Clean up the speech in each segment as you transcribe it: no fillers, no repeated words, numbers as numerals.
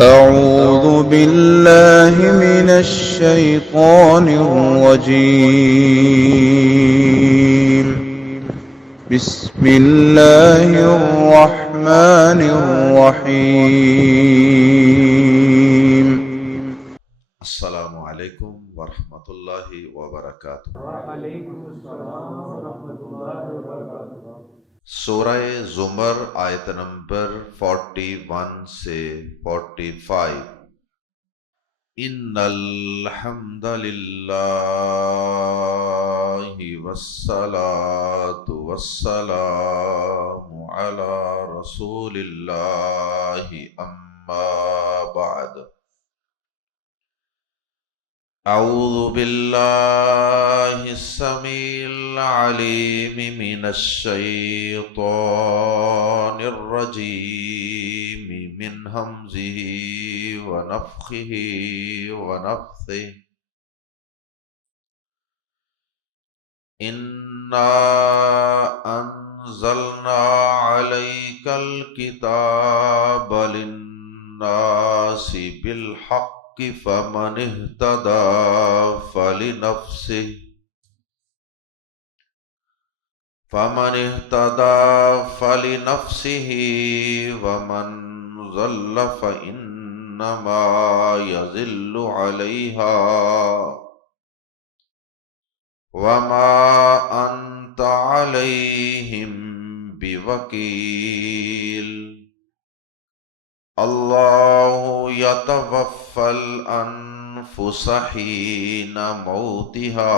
أعوذ بالله من الشيطان الرجيم. بسم الله الرحمن الرحيم. السلام علیکم ورحمۃ اللہ وبرکاتہ۔ سورہ زمر آیت نمبر 41 سے 45۔ ان الحمد للہ والصلاة والسلام علی رسول اللہ اما بعد۔ اعوذ باللہ السمیع العلیم من الشیطان الرجیم من ہمزہ ونفخہ ونفثہ۔ انا انزلنا علیک الکتاب للناس بالحق فمن اهتدى فلنفسه ومن ضل فإنما يضل عليها وما أنت عليهم بوكيل۔ اللہ یتوفی الانفس حین موتها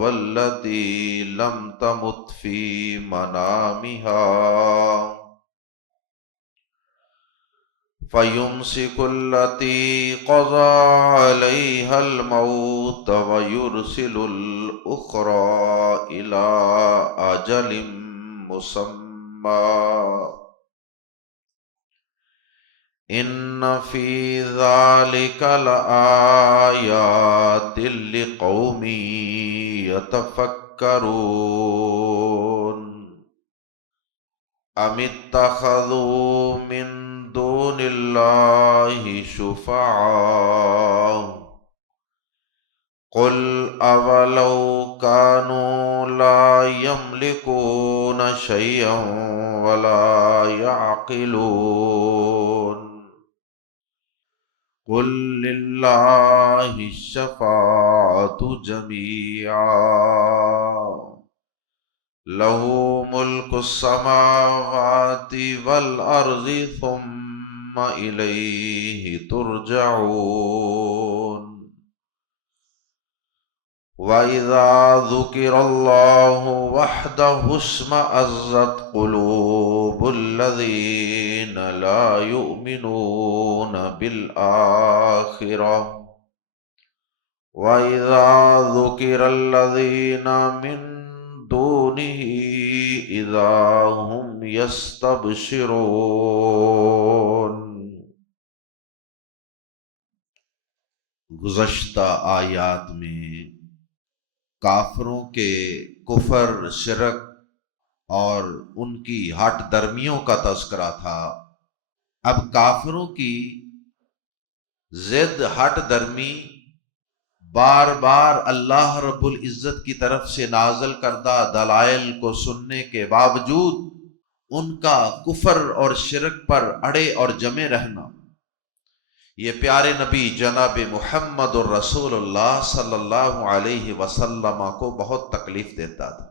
والتي لم تمت في منامها فيمسك التي قضى عليها الموت ويرسل الأخرى إلى أجل مسمى ان فی ذلک لآیات لقوم یتفکرون۔ ام اتخذوا من دون اللہ شفعاء قل اولو كانوا لا يملكون شيئا ولا يعقلون قل للہ الشفاعۃ جمیعا لہ ملک السماوات والارض ثم الیہ ترجعون۔ وَإِذَا ذُكِرَ اللَّهُ وَحْدَهُ اشْمَأَزَّتْ قُلُوبُ الَّذِينَ لَا يُؤْمِنُونَ بِالْآخِرَةِ وَإِذَا ذُكِرَ الَّذِينَ مِن دُونِهِ إِذَا هُمْ يَسْتَبْشِرُونَ۔ گزشتہ آیات میں کافروں کے کفر، شرک اور ان کی ہٹ درمیوں کا تذکرہ تھا۔ اب کافروں کی ضد، ہٹ درمی بار بار اللہ رب العزت کی طرف سے نازل کردہ دلائل کو سننے کے باوجود ان کا کفر اور شرک پر اڑے اور جمے رہنا، یہ پیارے نبی جناب محمد الرسول اللہ صلی اللہ علیہ وسلم کو بہت تکلیف دیتا تھا۔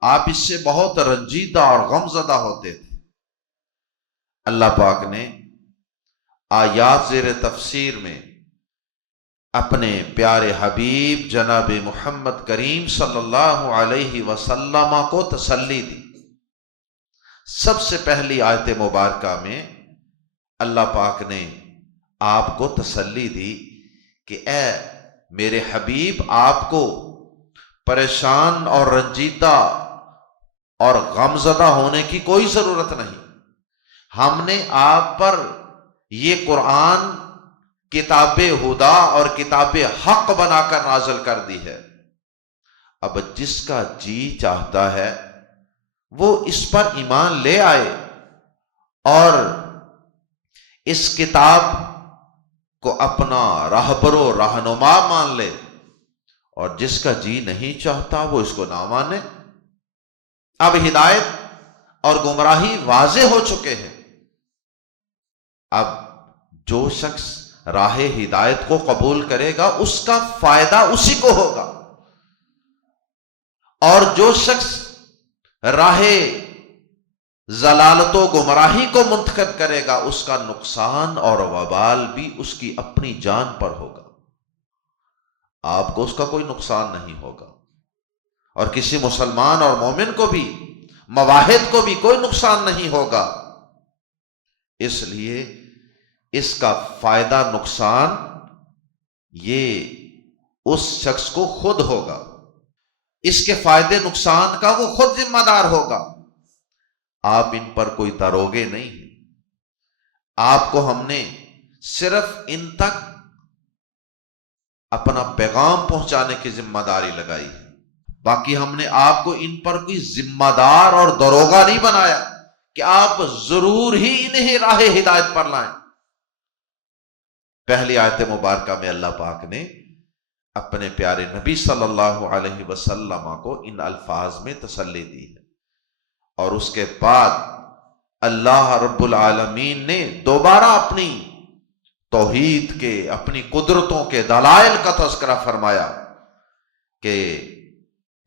آپ اس سے بہت رنجیدہ اور غمزدہ ہوتے تھے۔ اللہ پاک نے آیات زیر تفسیر میں اپنے پیارے حبیب جناب محمد کریم صلی اللہ علیہ وسلم کو تسلی دی۔ سب سے پہلی آیت مبارکہ میں اللہ پاک نے آپ کو تسلی دی کہ اے میرے حبیب، آپ کو پریشان اور رنجیدہ اور غمزدہ ہونے کی کوئی ضرورت نہیں۔ ہم نے آپ پر یہ قرآن کتاب ہدا اور کتاب حق بنا کر نازل کر دی ہے۔ اب جس کا جی چاہتا ہے وہ اس پر ایمان لے آئے اور اس کتاب کو اپنا راہبر و رہنما مان لے، اور جس کا جی نہیں چاہتا وہ اس کو نہ مانے۔ اب ہدایت اور گمراہی واضح ہو چکے ہیں۔ اب جو شخص راہ ہدایت کو قبول کرے گا اس کا فائدہ اسی کو ہوگا، اور جو شخص راہ ضلالت و گمراہی کو منتخب کرے گا اس کا نقصان اور وبال بھی اس کی اپنی جان پر ہوگا۔ آپ کو اس کا کوئی نقصان نہیں ہوگا، اور کسی مسلمان اور مومن کو بھی، مواحد کو بھی کوئی نقصان نہیں ہوگا۔ اس لیے اس کا فائدہ نقصان یہ اس شخص کو خود ہوگا، اس کے فائدے نقصان کا وہ خود ذمہ دار ہوگا۔ آپ ان پر کوئی داروغے نہیں ہیں۔ آپ کو ہم نے صرف ان تک اپنا پیغام پہنچانے کی ذمہ داری لگائی ہے، باقی ہم نے آپ کو ان پر کوئی ذمہ دار اور داروغہ نہیں بنایا کہ آپ ضرور ہی انہیں راہ ہدایت پر لائیں۔ پہلی آیت مبارکہ میں اللہ پاک نے اپنے پیارے نبی صلی اللہ علیہ وسلم کو ان الفاظ میں تسلی دی ہے، اور اس کے بعد اللہ رب العالمین نے دوبارہ اپنی توحید کے، اپنی قدرتوں کے دلائل کا تذکرہ فرمایا کہ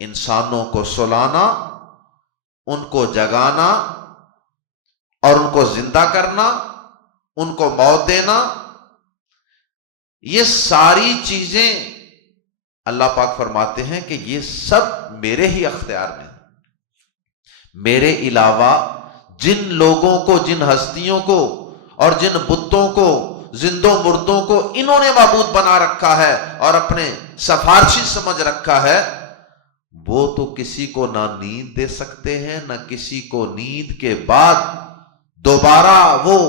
انسانوں کو سلانا، ان کو جگانا اور ان کو زندہ کرنا، ان کو موت دینا، یہ ساری چیزیں اللہ پاک فرماتے ہیں کہ یہ سب میرے ہی اختیار میں ہیں۔ میرے علاوہ جن لوگوں کو، جن ہستیوں کو اور جن بتوں کو، زندوں مردوں کو انہوں نے معبود بنا رکھا ہے اور اپنے سفارشی سمجھ رکھا ہے، وہ تو کسی کو نہ نیند دے سکتے ہیں، نہ کسی کو نیند کے بعد دوبارہ وہ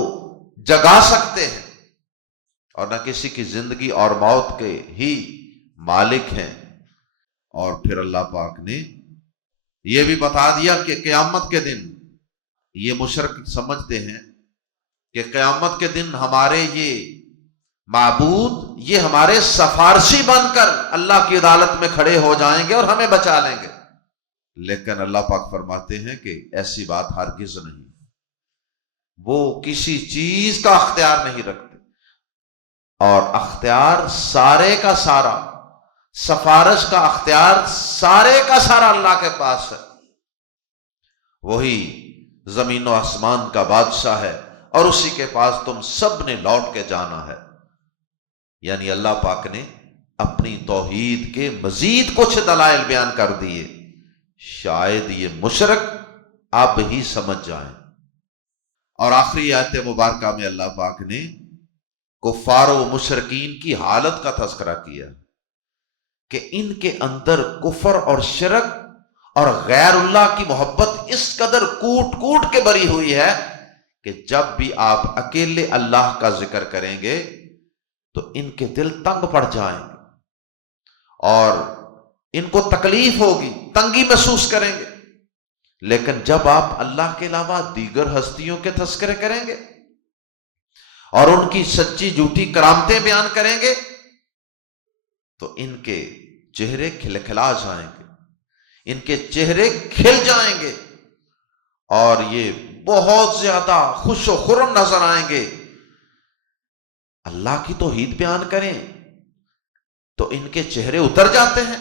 جگا سکتے ہیں، اور نہ کسی کی زندگی اور موت کے ہی مالک ہیں۔ اور پھر اللہ پاک نے یہ بھی بتا دیا کہ قیامت کے دن، یہ مشرک سمجھتے ہیں کہ قیامت کے دن ہمارے یہ معبود، یہ ہمارے سفارشی بن کر اللہ کی عدالت میں کھڑے ہو جائیں گے اور ہمیں بچا لیں گے، لیکن اللہ پاک فرماتے ہیں کہ ایسی بات ہرگز نہیں، وہ کسی چیز کا اختیار نہیں رکھتے، اور اختیار سارے کا سارا، سفارش کا اختیار سارے کا سارا اللہ کے پاس ہے۔ وہی زمین و آسمان کا بادشاہ ہے، اور اسی کے پاس تم سب نے لوٹ کے جانا ہے۔ یعنی اللہ پاک نے اپنی توحید کے مزید کچھ دلائل بیان کر دیے، شاید یہ مشرک اب ہی سمجھ جائیں۔ اور آخری آیت مبارکہ میں اللہ پاک نے کفار و مشرکین کی حالت کا تذکرہ کیا کہ ان کے اندر کفر اور شرک اور غیر اللہ کی محبت اس قدر کوٹ کوٹ کے بری ہوئی ہے کہ جب بھی آپ اکیلے اللہ کا ذکر کریں گے تو ان کے دل تنگ پڑ جائیں گے، اور ان کو تکلیف ہوگی، تنگی محسوس کریں گے، لیکن جب آپ اللہ کے علاوہ دیگر ہستیوں کے تذکرے کریں گے اور ان کی سچی جھوٹی کرامتیں بیان کریں گے تو ان کے چہرے کھلکھلا جائیں گے، ان کے چہرے کھل جائیں گے، اور یہ بہت زیادہ خوش و خرم نظر آئیں گے۔ اللہ کی توحید بیان کریں تو ان کے چہرے اتر جاتے ہیں،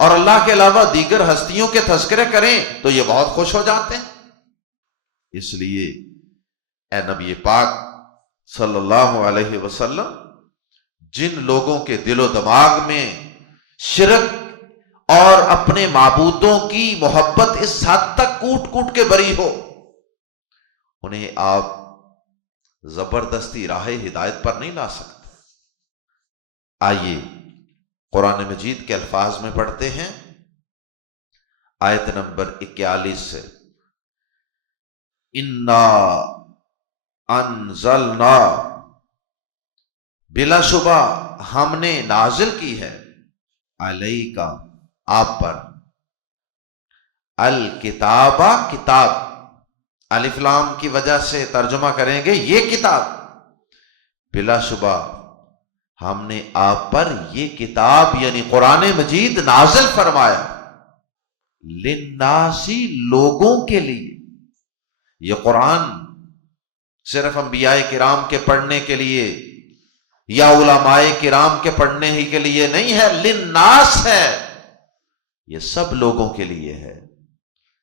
اور اللہ کے علاوہ دیگر ہستیوں کے تذکرے کریں تو یہ بہت خوش ہو جاتے ہیں۔ اس لیے اے نبی پاک صلی اللہ علیہ وسلم، جن لوگوں کے دل و دماغ میں شرک اور اپنے معبودوں کی محبت اس حد تک کوٹ کوٹ کے بری ہو، انہیں آپ زبردستی راہ ہدایت پر نہیں لا سکتے۔ آئیے قرآن مجید کے الفاظ میں پڑھتے ہیں، آیت نمبر 41 سے، انا انزلنا، بلا شبہ ہم نے نازل کی ہے، علیکا، آپ پر، الکتابہ، کتاب، الف لام کی وجہ سے ترجمہ کریں گے یہ کتاب، بلا شبہ ہم نے آپ پر یہ کتاب یعنی قرآن مجید نازل فرمایا، للناسی لوگوں کے لیے۔ یہ قرآن صرف انبیاء کرام کے پڑھنے کے لیے یا علماء کرام کے پڑھنے ہی کے لیے نہیں ہے، للناس ہے، یہ سب لوگوں کے لیے ہے۔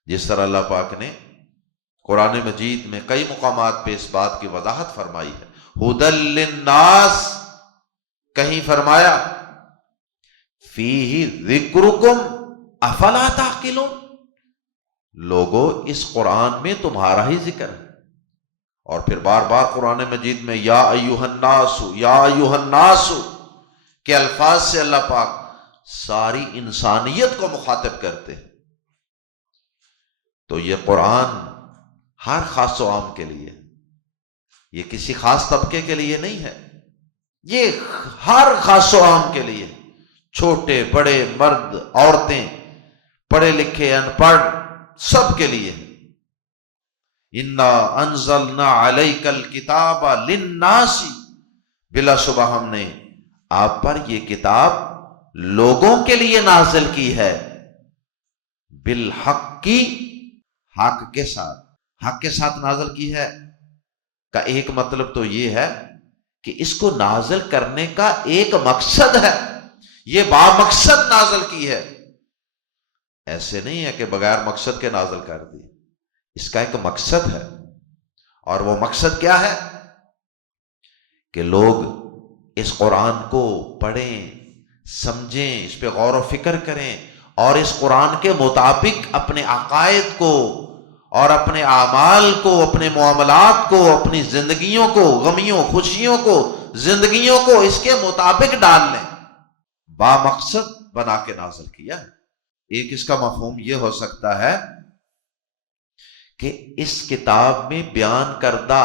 جس طرح اللہ پاک نے قرآن مجید میں کئی مقامات پہ اس بات کی وضاحت فرمائی ہے، ھدی للناس، کہیں فرمایا فیہ ذکرکم افلا تعقلون، لوگو اس قرآن میں تمہارا ہی ذکر ہے۔ اور پھر بار بار قرآن مجید میں یا ایھا الناس یا ایھا الناس کے الفاظ سے اللہ پاک ساری انسانیت کو مخاطب کرتے ہیں۔ تو یہ قرآن ہر خاص و عام کے لیے، یہ کسی خاص طبقے کے لیے نہیں ہے، یہ ہر خاص و عام کے لیے، چھوٹے بڑے مرد عورتیں، پڑھے لکھے ان پڑھ، سب کے لیے۔ انا انزلنا علیک الکتاب للناس، بلا شبہ ہم نے آپ پر یہ کتاب لوگوں کے لیے نازل کی ہے، بالحق کی، حق کے ساتھ، حق کے ساتھ نازل کی ہے کا ایک مطلب تو یہ ہے کہ اس کو نازل کرنے کا ایک مقصد ہے، یہ با مقصد نازل کی ہے، ایسے نہیں ہے کہ بغیر مقصد کے نازل کر دی، اس کا ایک مقصد ہے۔ اور وہ مقصد کیا ہے؟ کہ لوگ اس قرآن کو پڑھیں، سمجھیں، اس پہ غور و فکر کریں، اور اس قرآن کے مطابق اپنے عقائد کو اور اپنے اعمال کو، اپنے معاملات کو، اپنی زندگیوں کو، غمیوں خوشیوں کو، زندگیوں کو اس کے مطابق ڈال لیں، با مقصد بنا کے نازل کیا ہے۔ ایک اس کا مفہوم یہ ہو سکتا ہے کہ اس کتاب میں بیان کردہ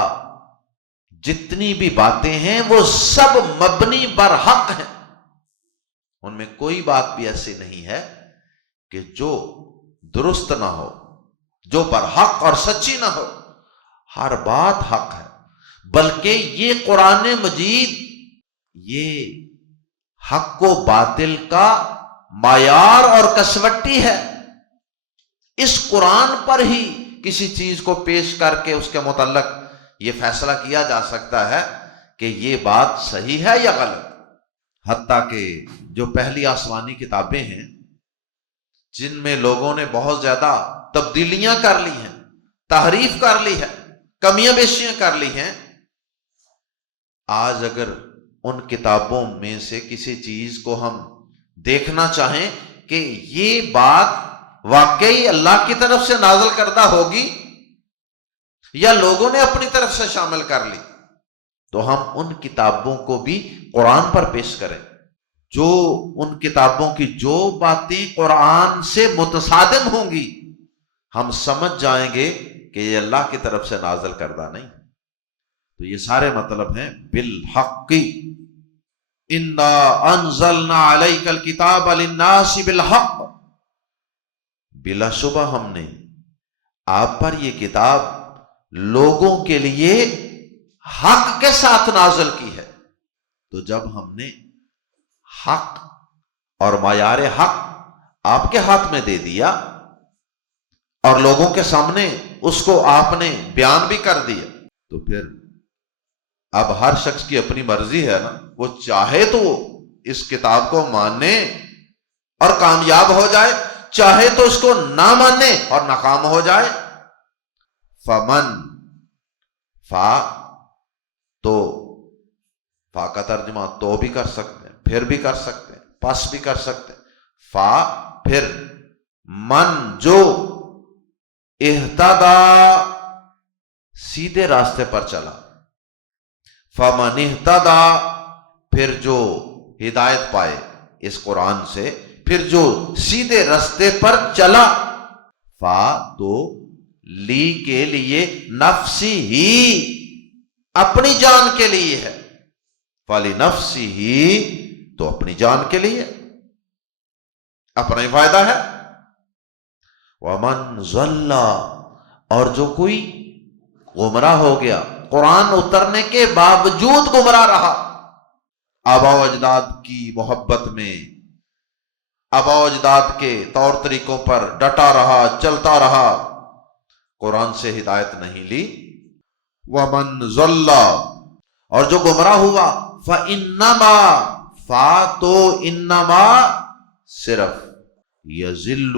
جتنی بھی باتیں ہیں وہ سب مبنی بر حق ہیں، ان میں کوئی بات بھی ایسی نہیں ہے کہ جو درست نہ ہو، جو بر حق اور سچی نہ ہو، ہر بات حق ہے۔ بلکہ یہ قرآن مجید یہ حق و باطل کا معیار اور کسوٹی ہے، اس قرآن پر ہی کسی چیز کو پیش کر کے اس کے متعلق یہ فیصلہ کیا جا سکتا ہے کہ یہ بات صحیح ہے یا غلط۔ حتیٰ کہ جو پہلی آسمانی کتابیں ہیں جن میں لوگوں نے بہت زیادہ تبدیلیاں کر لی ہیں، تحریف کر لی ہے، کمیاں بیشیاں کر لی ہیں، آج اگر ان کتابوں میں سے کسی چیز کو ہم دیکھنا چاہیں کہ یہ بات واقعی اللہ کی طرف سے نازل کردہ ہوگی یا لوگوں نے اپنی طرف سے شامل کر لی، تو ہم ان کتابوں کو بھی قرآن پر پیش کریں، جو ان کتابوں کی جو باتیں قرآن سے متصادم ہوں گی ہم سمجھ جائیں گے کہ یہ اللہ کی طرف سے نازل کردہ نہیں۔ تو یہ سارے مطلب ہیں بالحق، انا انزلنا علیک الکتاب للناس بالحق، بلا شبہ ہم نے آپ پر یہ کتاب لوگوں کے لیے حق کے ساتھ نازل کی ہے۔ تو جب ہم نے حق اور معیار حق آپ کے ہاتھ میں دے دیا اور لوگوں کے سامنے اس کو آپ نے بیان بھی کر دیا، تو پھر اب ہر شخص کی اپنی مرضی ہے نا، وہ چاہے تو اس کتاب کو مانے اور کامیاب ہو جائے، چاہے تو اس کو نہ مانے اور ناکام ہو جائے۔ فمن، فا تو، فا کا ترجمہ تو بھی کر سکتے ہیں، پھر بھی کر سکتے ہیں، پس بھی کر سکتے ہیں، فا پھر، من جو، اہتدا سیدھے راستے پر چلا، فمن اہتدا پھر جو ہدایت پائے اس قرآن سے، پھر جو سیدھے راستے پر چلا، فا تو لی کے لیے، نفسی ہی اپنی جان کے لیے ہے، فلی نفسی ہی تو اپنی جان کے لیے اپنا ہی فائدہ ہے۔ ومن ضل، اور جو کوئی گمراہ ہو گیا، قرآن اترنے کے باوجود گمراہ رہا، آبا و اجداد کی محبت میں، آبا و اجداد کے طور طریقوں پر ڈٹا رہا، چلتا رہا، قرآن سے ہدایت نہیں لی۔ وَمَنْ ضَلَّ، اور جو گمراہ ہوا، فَإِنَّمَا، فا تو انما صرف، یضل،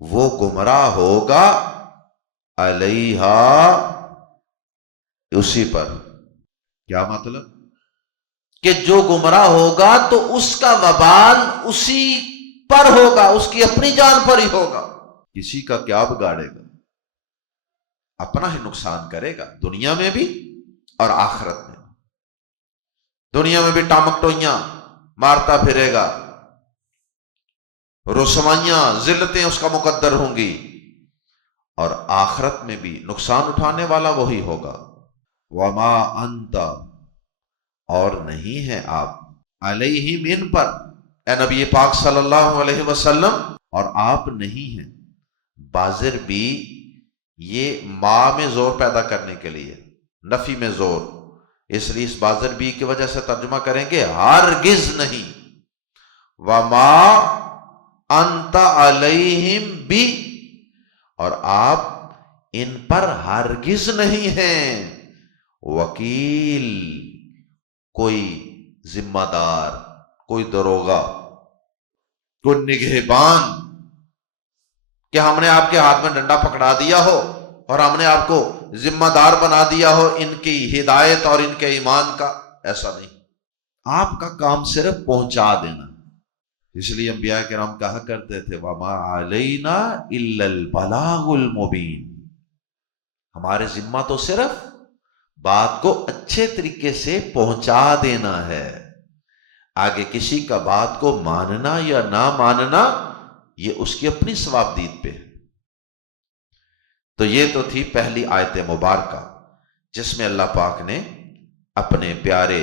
وہ گمراہ ہوگا، علیہا، اسی پر۔ کیا مطلب؟ کہ جو گمراہ ہوگا تو اس کا وبال اسی پر ہوگا، اس کی اپنی جان پر ہی ہوگا، کسی کا کیا بگاڑے گا، اپنا ہی نقصان کرے گا، دنیا میں بھی اور آخرت میں۔ دنیا میں بھی ٹامک ٹوئیاں مارتا پھرے گا، رسوائیاں، ذلتیں اس کا مقدر ہوں گی، اور آخرت میں بھی نقصان اٹھانے والا وہی ہوگا۔ وما انت، اور نہیں ہے آپ، علیہم، ان پر، اے نبی پاک صلی اللہ علیہ وسلم، اور آپ نہیں ہیں، بازر بھی یہ ما میں زور پیدا کرنے کے لیے، نفی میں زور، اس لیے اس بازر بھی کی وجہ سے ترجمہ کریں گے ہرگز نہیں، وما انت علیہم بھی، اور آپ ان پر ہرگز نہیں ہیں وکیل، کوئی ذمہ دار، کوئی دروغہ، کوئی نگہبان، کہ ہم نے آپ کے ہاتھ میں ڈنڈا پکڑا دیا ہو اور ہم نے آپ کو ذمہ دار بنا دیا ہو ان کی ہدایت اور ان کے ایمان کا، ایسا نہیں، آپ کا کام صرف پہنچا دینا۔ اس لیے انبیاء کرام کہا کرتے تھے وَمَا عَلَيْنَا إِلَّا الْبَلَاغُ الْمُبِينُ، ہمارے ذمہ تو صرف بات کو اچھے طریقے سے پہنچا دینا ہے، آگے کسی کا بات کو ماننا یا نہ ماننا یہ اس کی اپنی ثوابدید پہ ہے۔ تو یہ تو تھی پہلی آیت مبارکہ جس میں اللہ پاک نے اپنے پیارے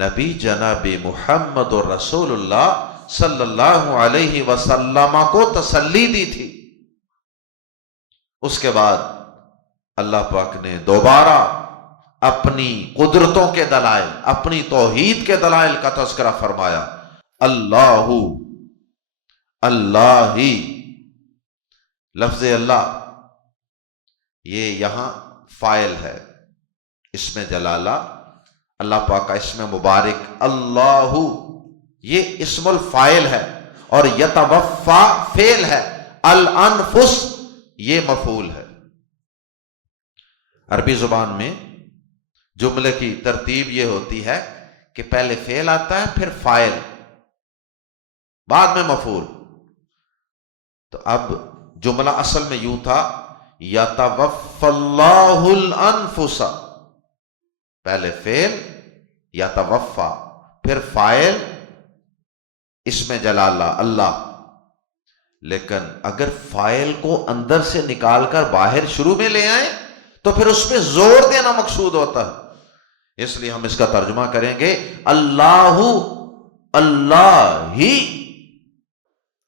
نبی جناب محمد رسول اللہ صلی اللہ علیہ وسلم کو تسلی دی تھی۔ اس کے بعد اللہ پاک نے دوبارہ اپنی قدرتوں کے دلائل، اپنی توحید کے دلائل کا تذکرہ فرمایا۔ اللہ، اللہ ہی، لفظ اللہ یہ یہاں فاعل ہے، اسم جلالہ، اللہ پاک کا اسم مبارک اللہ یہ اسم الفاعل ہے، اور یتوفا فعل ہے، الانفس یہ مفعول ہے۔ عربی زبان میں جملے کی ترتیب یہ ہوتی ہے کہ پہلے فعل آتا ہے، پھر فاعل، بعد میں مفعول۔ تو اب جملہ اصل میں یوں تھا یتوفی اللہ الانفس، پہلے فعل یتوفا، پھر فاعل اسم جلالہ اللہ۔ لیکن اگر فاعل کو اندر سے نکال کر باہر شروع میں لے آئیں تو پھر اس پہ زور دینا مقصود ہوتا ہے، اس لیے ہم اس کا ترجمہ کریں گے اللہ، اللہ ہی،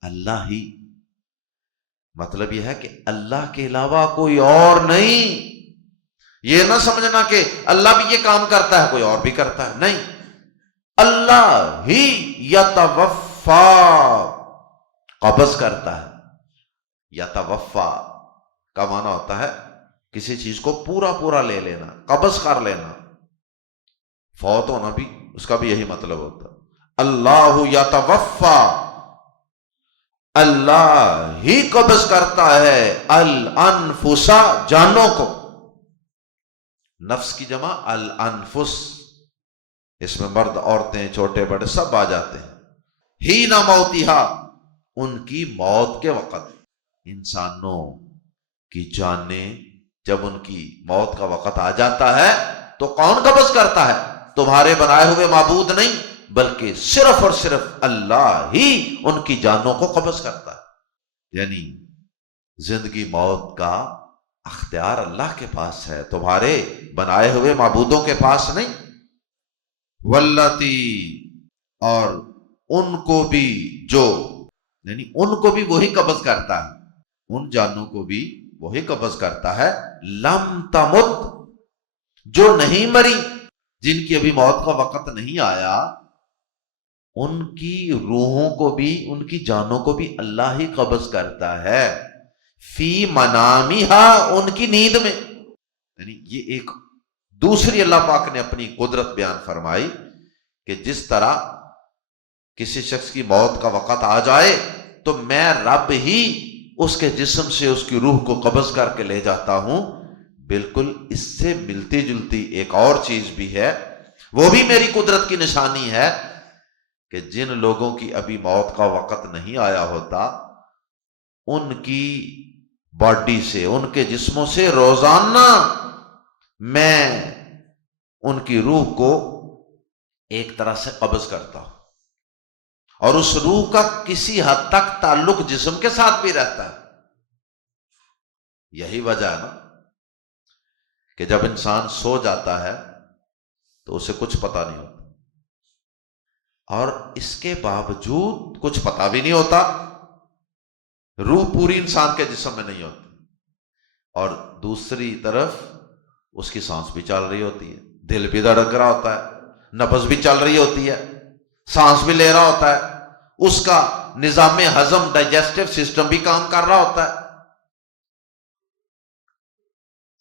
اللہ ہی، مطلب یہ ہے کہ اللہ کے علاوہ کوئی اور نہیں۔ یہ نہ سمجھنا کہ اللہ بھی یہ کام کرتا ہے کوئی اور بھی کرتا ہے، نہیں، اللہ ہی یتوفا، قبض کرتا ہے۔ یتوفا کا معنی ہوتا ہے کسی چیز کو پورا پورا لے لینا، قبض کر لینا، فوت ہونا بھی اس کا بھی یہی مطلب ہوتا ہے۔ اللہ یتوفا، اللہ ہی قبض کرتا ہے، الانفس، جانوں کو، نفس کی جمع الانفس، اس میں مرد عورتیں چھوٹے بڑے سب آ جاتے ہیں۔ ہی نہ موتیہا، ان کی موت کے وقت، انسانوں کی جانیں جب ان کی موت کا وقت آ جاتا ہے تو کون قبض کرتا ہے؟ تمہارے بنائے ہوئے معبود نہیں، بلکہ صرف اور صرف اللہ ہی ان کی جانوں کو قبض کرتا ہے۔ یعنی زندگی موت کا اختیار اللہ کے پاس ہے، تمہارے بنائے ہوئے معبودوں کے پاس نہیں۔ واللتی، اور ان کو بھی جو، یعنی ان کو بھی وہی قبض کرتا ہے، ان جانوں کو بھی وہی قبض کرتا ہے لم تمت، جو نہیں مری، جن کی ابھی موت کا وقت نہیں آیا، ان کی روحوں کو بھی، ان کی جانوں کو بھی اللہ ہی قبض کرتا ہے، فی منامہا، ان کی نیند میں۔ یعنی یہ ایک دوسری اللہ پاک نے اپنی قدرت بیان فرمائی کہ جس طرح کسی شخص کی موت کا وقت آ جائے تو میں رب ہی اس کے جسم سے اس کی روح کو قبض کر کے لے جاتا ہوں، بالکل اس سے ملتی جلتی ایک اور چیز بھی ہے، وہ بھی میری قدرت کی نشانی ہے کہ جن لوگوں کی ابھی موت کا وقت نہیں آیا ہوتا، ان کی باڈی سے، ان کے جسموں سے روزانہ میں ان کی روح کو ایک طرح سے قبض کرتا ہوں، اور اس روح کا کسی حد تک تعلق جسم کے ساتھ بھی رہتا ہے۔ یہی وجہ ہے نا کہ جب انسان سو جاتا ہے تو اسے کچھ پتہ نہیں ہوتا، اور اس کے باوجود کچھ پتہ بھی نہیں ہوتا، روح پوری انسان کے جسم میں نہیں ہوتی، اور دوسری طرف اس کی سانس بھی چل رہی ہوتی ہے، دل بھی دھڑک رہا ہوتا ہے، نبض بھی چل رہی ہوتی ہے، سانس بھی لے رہا ہوتا ہے، اس کا نظام ہضم، ڈائجسٹو سسٹم بھی کام کر رہا ہوتا ہے،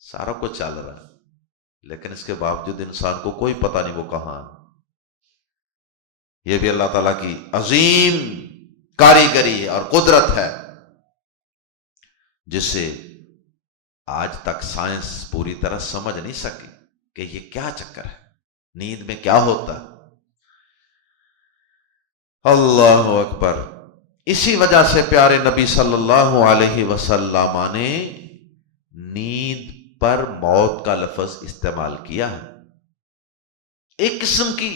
سارا کچھ چل رہا ہے، لیکن اس کے باوجود انسان کو کوئی پتہ نہیں وہ کہاں ہے۔ یہ بھی اللہ تعالیٰ کی عظیم کاریگری ہے اور قدرت ہے، جس سے آج تک سائنس پوری طرح سمجھ نہیں سکی کہ یہ کیا چکر ہے، نیند میں کیا ہوتا ہے۔ اللہ اکبر۔ اسی وجہ سے پیارے نبی صلی اللہ علیہ وسلم نے نیند پر موت کا لفظ استعمال کیا ہے۔ ایک قسم کی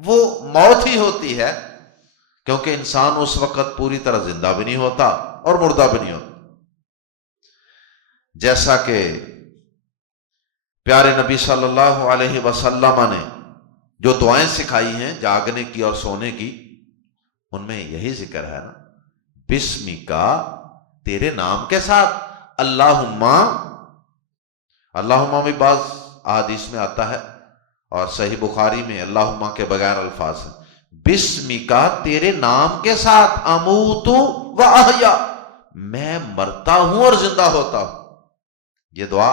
وہ موت ہی ہوتی ہے، کیونکہ انسان اس وقت پوری طرح زندہ بھی نہیں ہوتا اور مردہ بھی نہیں ہوتا۔ جیسا کہ پیارے نبی صلی اللہ علیہ وسلم نے جو دعائیں سکھائی ہیں جاگنے کی اور سونے کی، ان میں یہی ذکر ہے نا، بسمی کا، تیرے نام کے ساتھ، اللہم، اللہم بھی بعض احادیث میں آتا ہے، اور صحیح بخاری میں اللہم کے بغیر الفاظ ہیں، بسمی کا، تیرے نام کے ساتھ، اموت و احیا، میں مرتا ہوں اور زندہ ہوتا ہوں۔ یہ دعا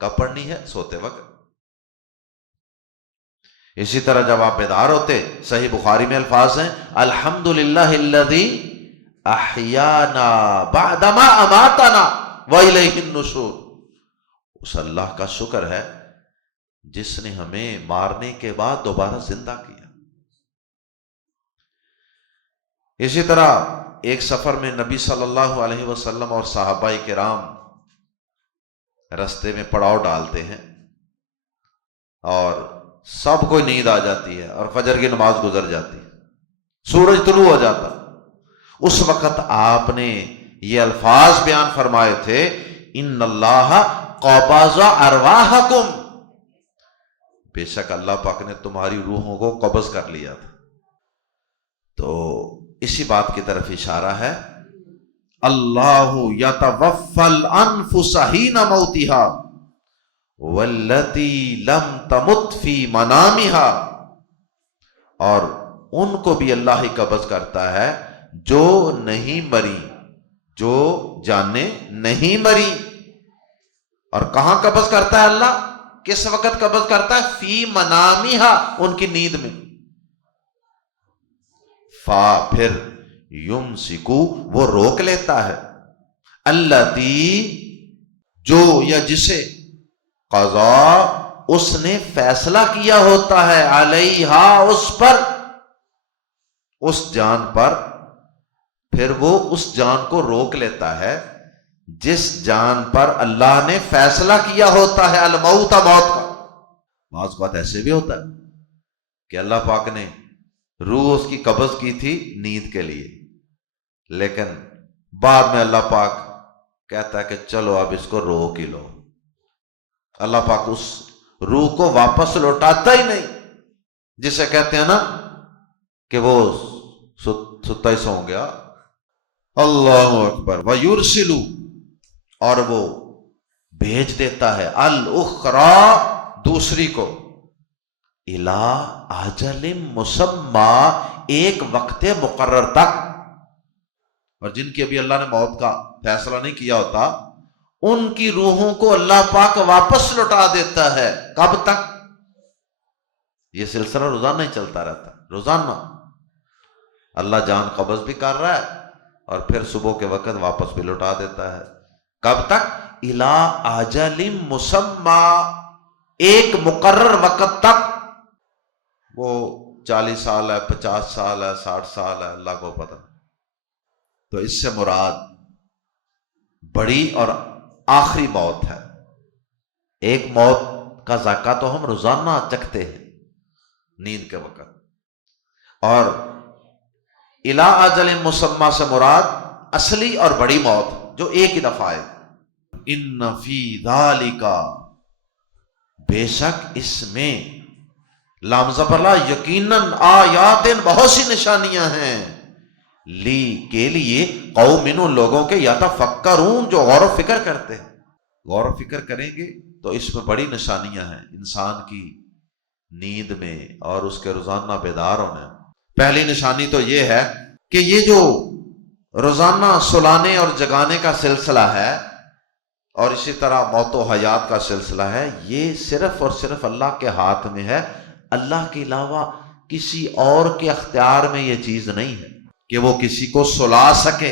کب پڑھنی ہے؟ سوتے وقت۔ اسی طرح جب آپ بیدار ہوتے، صحیح بخاری میں الفاظ ہیں، الحمدللہ الذی احیانا بعدما اماتنا والیہ النشور، اس اللہ کا شکر ہے جس نے ہمیں مارنے کے بعد دوبارہ زندہ کیا۔ اسی طرح ایک سفر میں نبی صلی اللہ علیہ وسلم اور صحابہ کرام رستے میں پڑاؤ ڈالتے ہیں، اور سب کو نیند آ جاتی ہے اور فجر کی نماز گزر جاتی ہے، سورج طلوع ہو جاتا۔ اس وقت آپ نے یہ الفاظ بیان فرمائے تھے، ان اللہ قبض ارواحکم، بے شک اللہ پاک نے تمہاری روحوں کو قبض کر لیا تھا۔ تو اسی بات کی طرف اشارہ ہے، اللہ یتوفی الانفس حین موتها والتی لم تمت فی منامہا، اور ان کو بھی اللہ ہی قبض کرتا ہے جو نہیں مری، جو جانیں نہیں مری۔ اور کہاں قبض کرتا ہے اللہ؟ کس وقت قبض کرتا ہے؟ فی منامہا، ان کی نیند میں۔ فا، پھر یمسکو، وہ روک لیتا ہے، اللاتی، جو یا جسے، قضا، اس نے فیصلہ کیا ہوتا ہے، علیہا، اس پر، اس جان پر، پھر وہ اس جان کو روک لیتا ہے جس جان پر اللہ نے فیصلہ کیا ہوتا ہے، الموت، موت کا۔ بعض بات ایسے بھی ہوتا ہے کہ اللہ پاک نے روح اس کی قبض کی تھی نیند کے لیے، لیکن بعد میں اللہ پاک کہتا ہے کہ چلو اب اس کو روک ہی لو۔ اللہ پاک اس روح کو واپس لوٹاتا ہی نہیں، جسے کہتے ہیں نا کہ وہ ستا ہی سو گیا۔ اللہ اکبر۔ وَيُرْسِلُ، اور وہ بھیج دیتا ہے الاخری دوسری کو الی اجل مسمی ایک وقت مقرر تک. اور جن کی ابھی اللہ نے موت کا فیصلہ نہیں کیا ہوتا ان کی روحوں کو اللہ پاک واپس لوٹا دیتا ہے. کب تک؟ یہ سلسلہ روزانہ ہی چلتا رہتا ہے. روزانہ اللہ جان قبض بھی کر رہا ہے اور پھر صبح کے وقت واپس بھی لوٹا دیتا ہے. کب تک؟ الی اجل مسمی ایک مقرر وقت تک. وہ 40 سال ہے، 50 سال ہے، 60 سال ہے، اللہ کو پتہ. تو اس سے مراد بڑی اور آخری موت ہے. ایک موت کا ذائقہ تو ہم روزانہ چکھتے ہیں نیند کے وقت، اور الی اجل مسمی سے مراد اصلی اور بڑی موت جو ایک ہی دفعہ ہے. ان فی ذالک بے شک اس میں لام زبر لا یقیناً آیات بہت سی نشانیاں ہیں لی کے لیے قوم ان لوگوں کے یتفکرون جو غور و فکر کرتے ہیں. غور و فکر کریں گے تو اس میں بڑی نشانیاں ہیں انسان کی نیند میں اور اس کے روزانہ بیدار ہونے. پہلی نشانی تو یہ ہے کہ یہ جو روزانہ سلانے اور جگانے کا سلسلہ ہے اور اسی طرح موت و حیات کا سلسلہ ہے، یہ صرف اور صرف اللہ کے ہاتھ میں ہے. اللہ کے علاوہ کسی اور کے اختیار میں یہ چیز نہیں ہے کہ وہ کسی کو سلا سکے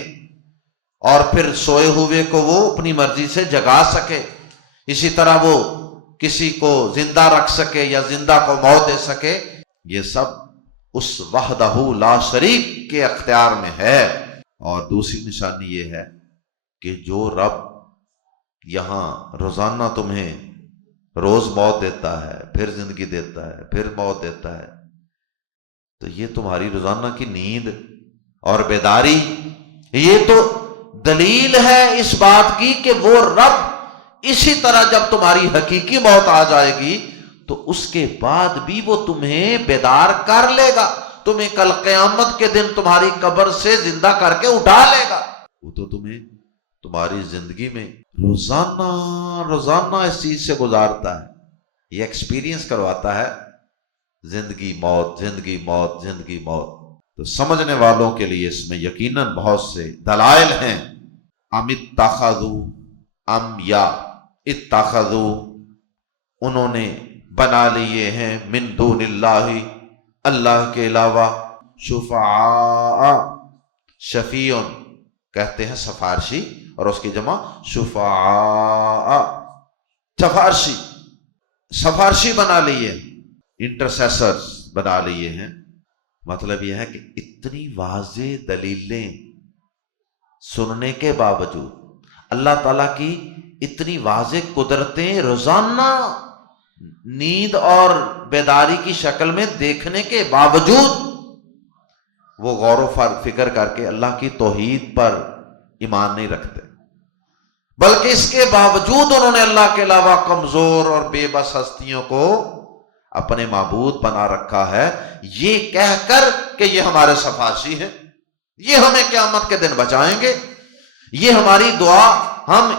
اور پھر سوئے ہوئے کو وہ اپنی مرضی سے جگا سکے. اسی طرح وہ کسی کو زندہ رکھ سکے یا زندہ کو موت دے سکے. یہ سب اس وحدہ لا شریک کے اختیار میں ہے. اور دوسری نشانی یہ ہے کہ جو رب یہاں روزانہ تمہیں روز موت دیتا ہے، پھر زندگی دیتا ہے، پھر موت دیتا ہے، تو یہ تمہاری روزانہ کی نیند اور بیداری یہ تو دلیل ہے اس بات کی کہ وہ رب اسی طرح جب تمہاری حقیقی موت آ جائے گی تو اس کے بعد بھی وہ تمہیں بیدار کر لے گا، تمہیں کل قیامت کے دن تمہاری قبر سے زندہ کر کے اٹھا لے گا. وہ تو تمہیں تمہاری زندگی میں روزانہ اس چیز سے گزارتا ہے، یہ ایکسپیرینس کرواتا ہے زندگی موت زندگی موت زندگی موت. تو سمجھنے والوں کے لیے اس میں یقیناً بہت سے دلائل ہیں. ام اتخذوا ام یا اتخذوا انہوں نے بنا لیے ہیں من دون اللہ اللہ کے علاوہ شفعاء شفیع کہتے ہیں سفارشی اور اس کی جمع شفعاء سفارشی سفارشی بنا لیے انٹرسیسرز بنا لیے ہیں. مطلب یہ ہے کہ اتنی واضح دلیلیں سننے کے باوجود اللہ تعالیٰ کی اتنی واضح قدرتیں روزانہ نیند اور بیداری کی شکل میں دیکھنے کے باوجود وہ غور و فکر کر کے اللہ کی توحید پر ایمان نہیں رکھتے، بلکہ اس کے باوجود انہوں نے اللہ کے علاوہ کمزور اور بے بس ہستیوں کو اپنے معبود بنا رکھا ہے، یہ کہہ کر کہ یہ ہمارے سفارشی ہیں، یہ ہمیں قیامت کے دن بچائیں گے، یہ ہماری دعا ہم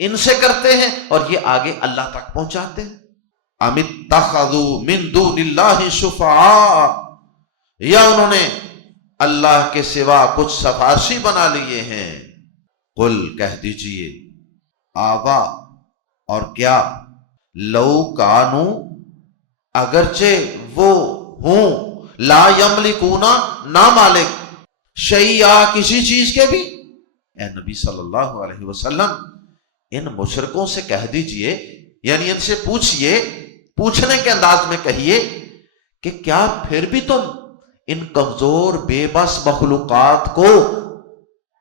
ان سے کرتے ہیں اور یہ آگے اللہ تک پہنچاتے ہیں. ام اتخذوا من دون اللہ شفعاء یا انہوں نے اللہ کے سوا کچھ سفارشی بنا لیے ہیں. قل کہہ دیجئے آبا اور کیا لو کانو اگرچہ وہ ہوں لا یملکونا نا مالک شیئا کسی چیز کے بھی. اے نبی صلی اللہ علیہ وسلم ان مشرکوں سے کہہ دیجئے، یعنی ان سے پوچھئے، پوچھنے کے انداز میں کہیے کہ کیا پھر بھی تم ان کمزور بے بس مخلوقات کو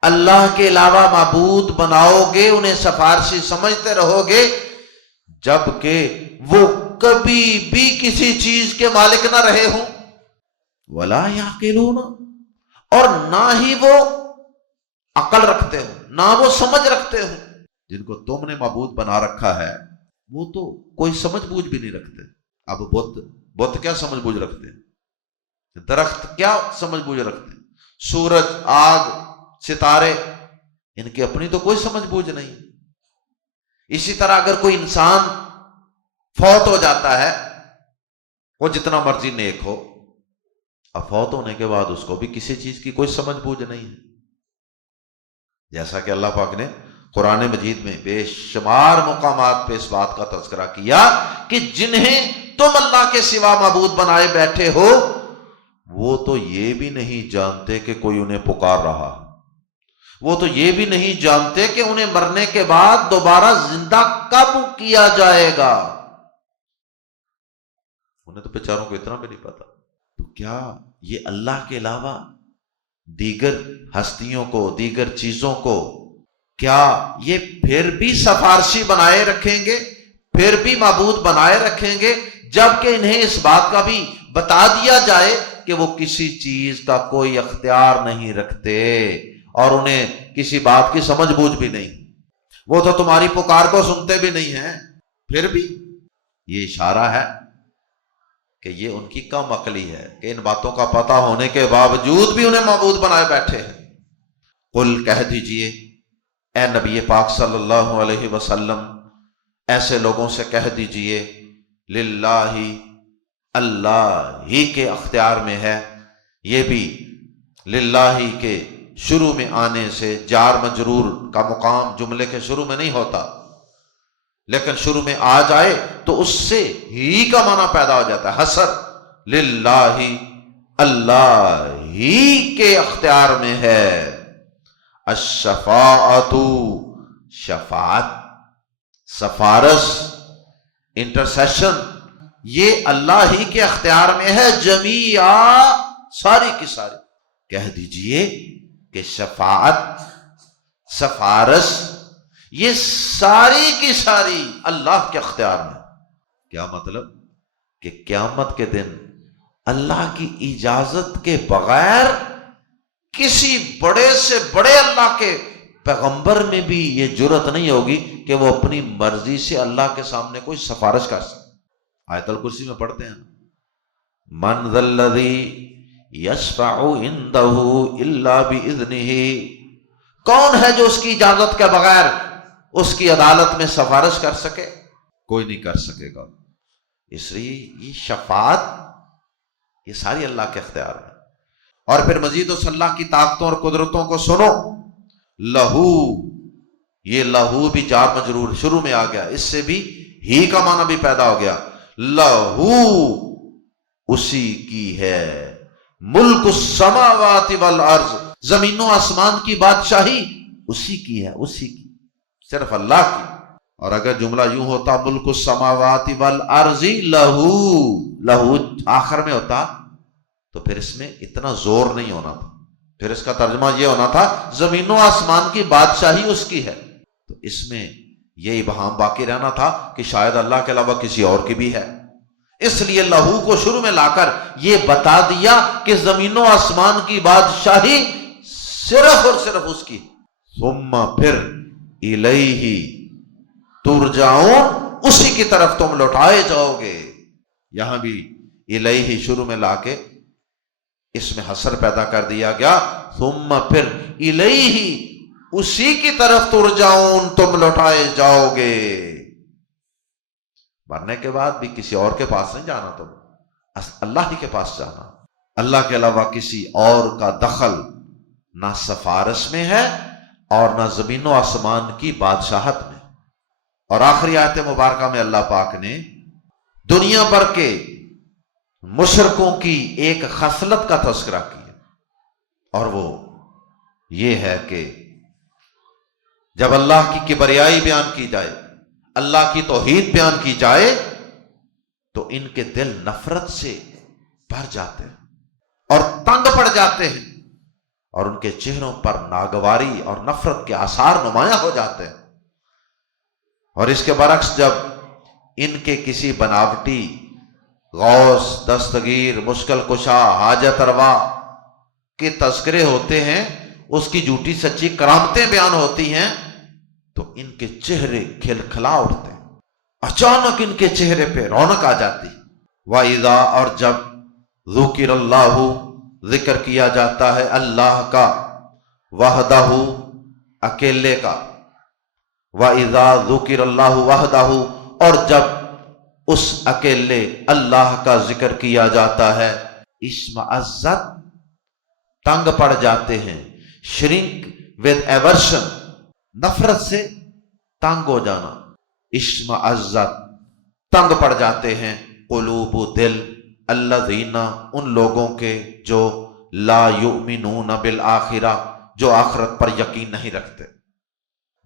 اللہ کے علاوہ معبود بناؤ گے، انہیں سفارشی سمجھتے رہو گے، جبکہ وہ کبھی بھی کسی چیز کے مالک نہ رہے ہوں. ولا یعقلون اور نہ ہی وہ عقل رکھتے ہوں، نہ وہ سمجھ رکھتے ہوں. جن کو تم نے معبود بنا رکھا ہے وہ تو کوئی سمجھ بوجھ بھی نہیں رکھتے. اب بت کیا سمجھ بوجھ رکھتے ہیں؟ درخت کیا سمجھ بوجھ رکھتے ہیں؟ سورج، آگ، ستارے، ان کی اپنی تو کوئی سمجھ بوجھ نہیں. اسی طرح اگر کوئی انسان فوت ہو جاتا ہے، وہ جتنا مرضی نیک ہو، اب فوت ہونے کے بعد اس کو بھی کسی چیز کی کوئی سمجھ بوجھ نہیں ہے، جیسا کہ اللہ پاک نے قرآن مجید میں بے شمار مقامات پہ اس بات کا تذکرہ کیا کہ جنہیں تم اللہ کے سوا معبود بنائے بیٹھے ہو وہ تو یہ بھی نہیں جانتے کہ کوئی انہیں پکار رہا، وہ تو یہ بھی نہیں جانتے کہ انہیں مرنے کے بعد دوبارہ زندہ کب کیا جائے گا، انہیں تو بیچاروں کو اتنا بھی نہیں پتا۔ تو کیا یہ اللہ کے علاوہ دیگر ہستیوں کو، دیگر چیزوں کو، کیا یہ پھر بھی سفارشی بنائے رکھیں گے، پھر بھی معبود بنائے رکھیں گے، جبکہ انہیں اس بات کا بھی بتا دیا جائے کہ وہ کسی چیز کا کوئی اختیار نہیں رکھتے اور انہیں کسی بات کی سمجھ بوجھ بھی نہیں، وہ تو تمہاری پکار کو سنتے بھی نہیں ہیں، پھر بھی یہ اشارہ ہے کہ یہ ان کی کم عقلی ہے کہ ان باتوں کا پتہ ہونے کے باوجود بھی انہیں معبود بنائے بیٹھے ہیں۔ قل کہہ دیجئے اے نبی پاک صلی اللہ علیہ وسلم، ایسے لوگوں سے کہہ دیجئے للہ، اللہ ہی کے اختیار میں ہے۔ یہ بھی للہ کے شروع میں آنے سے جار مجرور کا مقام جملے کے شروع میں نہیں ہوتا، لیکن شروع میں آ جائے تو اس سے ہی کا معنی پیدا ہو جاتا ہے، حصر، للہ، اللہ ہی کے اختیار میں ہے۔ الشفاعت، شفاعت، سفارش، انٹرسیشن، یہ اللہ ہی کے اختیار میں ہے، جمیعا، ساری کی ساری۔ کہہ دیجئے کہ شفاعت، سفارش، یہ ساری کی ساری اللہ کے اختیار میں۔ کیا مطلب؟ کہ قیامت کے دن اللہ کی اجازت کے بغیر کسی بڑے سے بڑے اللہ کے پیغمبر میں بھی یہ جرت نہیں ہوگی کہ وہ اپنی مرضی سے اللہ کے سامنے کوئی سفارش کر سکے۔ آیت الکرسی میں پڑھتے ہیں، من ذا الذی یشفع عندہ الا باذنہ، کون ہے جو اس کی اجازت کے بغیر اس کی عدالت میں سفارش کر سکے؟ کوئی نہیں کر سکے گا۔ اس لیے یہ شفاعت یہ ساری اللہ کے اختیار ہے۔ اور پھر مزید اس اللہ کی طاقتوں اور قدرتوں کو سنو، لہو، یہ لہو بھی جار مجرور شروع میں آ گیا، اس سے بھی ہی کا معنی بھی پیدا ہو گیا، لہو، اسی کی ہے، ملک السماوات والارض، زمین و آسمان کی بادشاہی اسی کی ہے، اسی کی، صرف اللہ کی۔ اور اگر جملہ یوں ہوتا ملک السماوات والارض لہو، لہو آخر میں ہوتا تو پھر اس میں اتنا زور نہیں ہونا تھا، پھر اس کا ترجمہ یہ ہونا تھا زمین و آسمان کی بادشاہی اس کی ہے، تو اس میں یہ ابہام باقی رہنا تھا کہ شاید اللہ کے علاوہ کسی اور کی بھی ہے، اس لیے لہو کو شروع میں لا کر یہ بتا دیا کہ زمین و آسمان کی بادشاہی صرف اور صرف اس کی۔ ثم پھر الیہ ترجعون، اسی کی طرف تم لوٹائے جاؤ گے۔ یہاں بھی الیہ شروع میں لا کے اس میں حصر پیدا کر دیا گیا، ثم پھر الیہ، اسی کی طرف ترجعون، تم لوٹائے جاؤ گے۔ مرنے کے بعد بھی کسی اور کے پاس نہیں جانا، تم اللہ ہی کے پاس جانا۔ اللہ کے علاوہ کسی اور کا دخل نہ سفارش میں ہے اور نہ زمین و آسمان کی بادشاہت میں۔ اور آخری آیت مبارکہ میں اللہ پاک نے دنیا بھر کے مشرکوں کی ایک خصلت کا تذکرہ کیا، اور وہ یہ ہے کہ جب اللہ کی کبریائی بیان کی جائے، اللہ کی توحید بیان کی جائے، تو ان کے دل نفرت سے بھر جاتے ہیں اور تنگ پڑ جاتے ہیں، اور ان کے چہروں پر ناگواری اور نفرت کے آثار نمایاں ہو جاتے ہیں۔ اور اس کے برعکس جب ان کے کسی بناوٹی غوث، دستگیر، مشکل کشا، حاجت روا کے تذکرے ہوتے ہیں، اس کی جھوٹی سچی کرامتیں بیان ہوتی ہیں، تو ان کے چہرے کھلکھلا اٹھتے ہیں، اچانک ان کے چہرے پہ رونق آ جاتی۔ وَإِذَا، اور جب ذکر اللہ، ذکر کیا جاتا ہے اللہ کا، وحدہ، اکیلے کا، وَإِذَا ذُكِرَ اللَّهُ وَحْدَهُ، اور جب اس اکیلے اللہ کا ذکر کیا جاتا ہے، اشمئزت، تنگ پڑ جاتے ہیں، شرنک ود ایورشن، نفرت سے تنگ ہو جانا، اشمئزت، تنگ پڑ جاتے ہیں، قلوب، دل، الذین، ان لوگوں کے جو لا یؤمنون بالآخرہ، جو آخرت پر یقین نہیں رکھتے،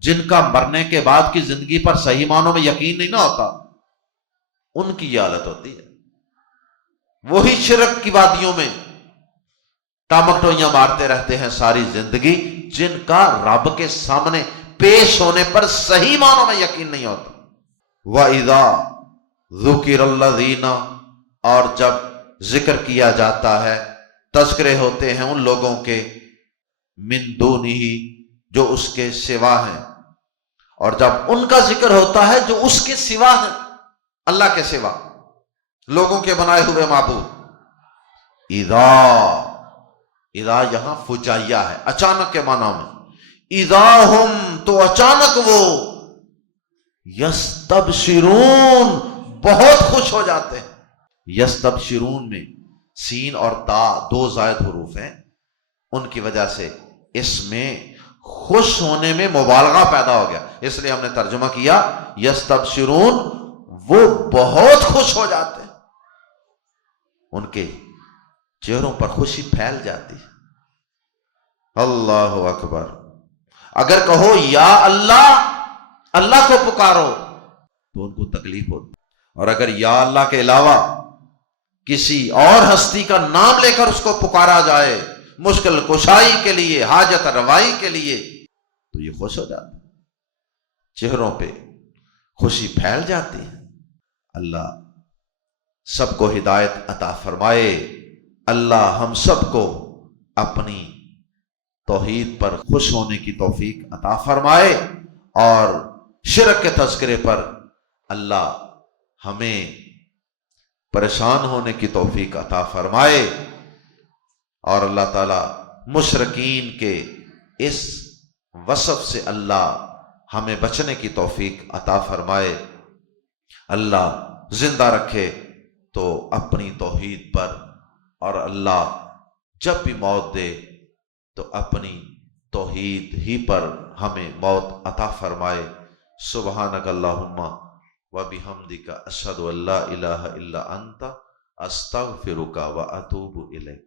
جن کا مرنے کے بعد کی زندگی پر صحیح معنوں میں یقین نہیں نہ ہوتا، ان کی یہ حالت ہوتی ہے۔ وہی شرک کی وادیوں میں ٹامکٹوئیاں مارتے رہتے ہیں ساری زندگی، جن کا رب کے سامنے پیش ہونے پر صحیح معنوں میں یقین نہیں ہوتا۔ وَإِذَا ذُكِرَ الَّذِينَ، اور جب ذکر کیا جاتا ہے، تذکرے ہوتے ہیں ان لوگوں کے، من دونہ، جو اس کے سوا ہیں، اور جب ان کا ذکر ہوتا ہے جو اس کے سوا ہیں، اللہ کے سوا، لوگوں کے بنائے ہوئے معبود، اذا یہاں فجائیہ ہے، اچانک کے معنی میں، اذا ہم، تو اچانک وہ، یستبشرون، بہت خوش ہو جاتے ہیں۔ یستبشرون میں سین اور تا دو زائد حروف ہیں، ان کی وجہ سے اس میں خوش ہونے میں مبالغہ پیدا ہو گیا، اس لیے ہم نے ترجمہ کیا یستبشرون، وہ بہت خوش ہو جاتے ہیں، ان کے چہروں پر خوشی پھیل جاتی ہے۔ اللہ اکبر۔ اگر کہو یا اللہ، اللہ کو پکارو، تو ان کو تکلیف ہوتی، اور اگر یا اللہ کے علاوہ کسی اور ہستی کا نام لے کر اس کو پکارا جائے مشکل کشائی کے لیے، حاجت روائی کے لیے، تو یہ خوش ہو جاتا ہے، چہروں پہ خوشی پھیل جاتی ہے۔ اللہ سب کو ہدایت عطا فرمائے، اللہ ہم سب کو اپنی توحید پر خوش ہونے کی توفیق عطا فرمائے، اور شرک کے تذکرے پر اللہ ہمیں پریشان ہونے کی توفیق عطا فرمائے، اور اللہ تعالی مشرکین کے اس وصف سے اللہ ہمیں بچنے کی توفیق عطا فرمائے۔ اللہ زندہ رکھے تو اپنی توحید پر، اور اللہ جب بھی موت دے تو اپنی توحید ہی پر ہمیں موت عطا فرمائے۔ سبحانک اللہم وبحمدک، اشہد ان لا الہ الا انت، استغفرک واتوب الیک۔